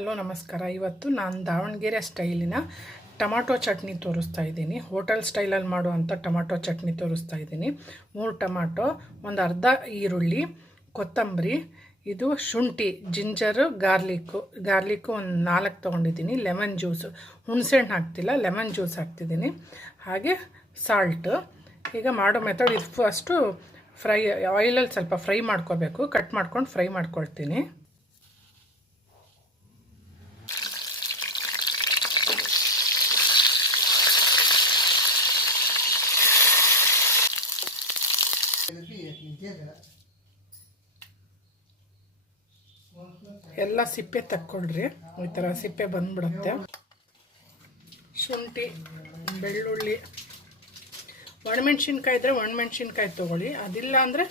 Hello ನಮಸ್ಕಾರ. ಇವತ್ತು ನಾನು ದಾವಣಗೆರೆ ಸ್ಟೈಲಿನ ಟೊಮಾಟೊ ಚಟ್ನಿ ತೋರಿಸ್ತಾ ಇದ್ದೀನಿ. ಹೋಟೆಲ್ ಸ್ಟೈಲಲ್ಲಿ ಮಾಡುವಂಥ ಟೊಮಾಟೊ ಚಟ್ನಿ ತೋರಿಸ್ತಾ ಇದ್ದೀನಿ. 3 ಟೊಮಾಟೊ, ಒಂದು ಅರ್ಧ ಈರುಳ್ಳಿ, ಕೊತ್ತಂಬರಿ, ಇದು ಶುಂಠಿ, ಜಿಂಜರು, ಗಾರ್ಲಿಕ್ಕು ಒಂದು 4 ತೊಗೊಂಡಿದ್ದೀನಿ. ಲೆಮನ್ ಜ್ಯೂಸು, ಹುಣಸೆಹಣ್ಣು ಹಾಕ್ತಿಲ್ಲ, ಲೆಮನ್ ಜ್ಯೂಸ್ ಹಾಕ್ತಿದ್ದೀನಿ. ಹಾಗೆ ಸಾಲ್ಟು. ಈಗ ಮಾಡೋ ಮೆಥಡ್ ಇದು ಫಸ್ಟು ಆಯಿಲಲ್ಲಿ ಸ್ವಲ್ಪ ಫ್ರೈ ಮಾಡ್ಕೋಬೇಕು. ಕಟ್ ಮಾಡ್ಕೊಂಡು ಫ್ರೈ ಮಾಡ್ಕೊಳ್ತೀನಿ. ಎಲ್ಲ ಸಿಪ್ಪೆ ತಕ್ಕೊಳ್ರಿ. ಈ ಥರ ಸಿಪ್ಪೆ ಬಂದ್ಬಿಡುತ್ತೆ. ಶುಂಠಿ, ಬೆಳ್ಳುಳ್ಳಿ, ಒಣಮೆಣ್ಸಿನ್ಕಾಯಿ ಇದ್ದರೆ ಒಣಮೆಣ್ಸಿನ್ಕಾಯಿ ತೊಗೊಳ್ಳಿ. ಅದಿಲ್ಲ ಅಂದರೆ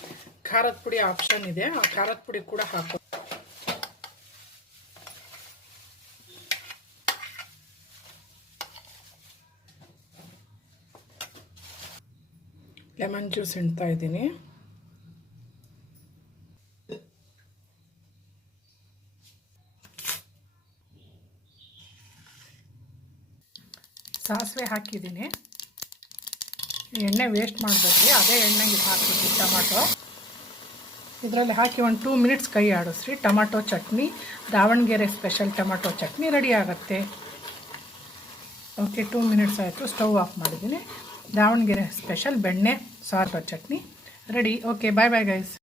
ಖಾರದ ಪುಡಿ ಆಪ್ಷನ್ ಇದೆ, ಆ ಖಾರದ ಪುಡಿ ಕೂಡ ಹಾಕೋ. ಲೆಮನ್ ಜ್ಯೂಸ್ ಹಿಂಡ್ತಾ ಇದ್ದೀನಿ. ಸಾಸಿವೆ ಹಾಕಿದ್ದೀನಿ. ಎಣ್ಣೆ ವೇಸ್ಟ್ ಮಾಡಬೇಡ್ರಿ, ಅದೇ ಎಣ್ಣೆಗೆ ಹಾಕಿದ್ವಿ ಟೊಮಾಟೊ. ಇದರಲ್ಲಿ ಹಾಕಿ ಒಂದು 2 ಮಿನಿಟ್ಸ್ ಕೈ ಆಡಿಸ್ರಿ. Tomato chutney, Davanagere special tomato chutney ready ಆಗುತ್ತೆ. ಓಕೆ, 2 ಮಿನಿಟ್ಸ್ ಆಯಿತು. ಸ್ಟವ್ ಆಫ್ ಮಾಡಿದ್ದೀನಿ. ದಾವಣಗೆರೆ ಸ್ಪೆಷಲ್ ಬೆಣ್ಣೆ ಸಾರು chutney ready. Okay, bye bye guys.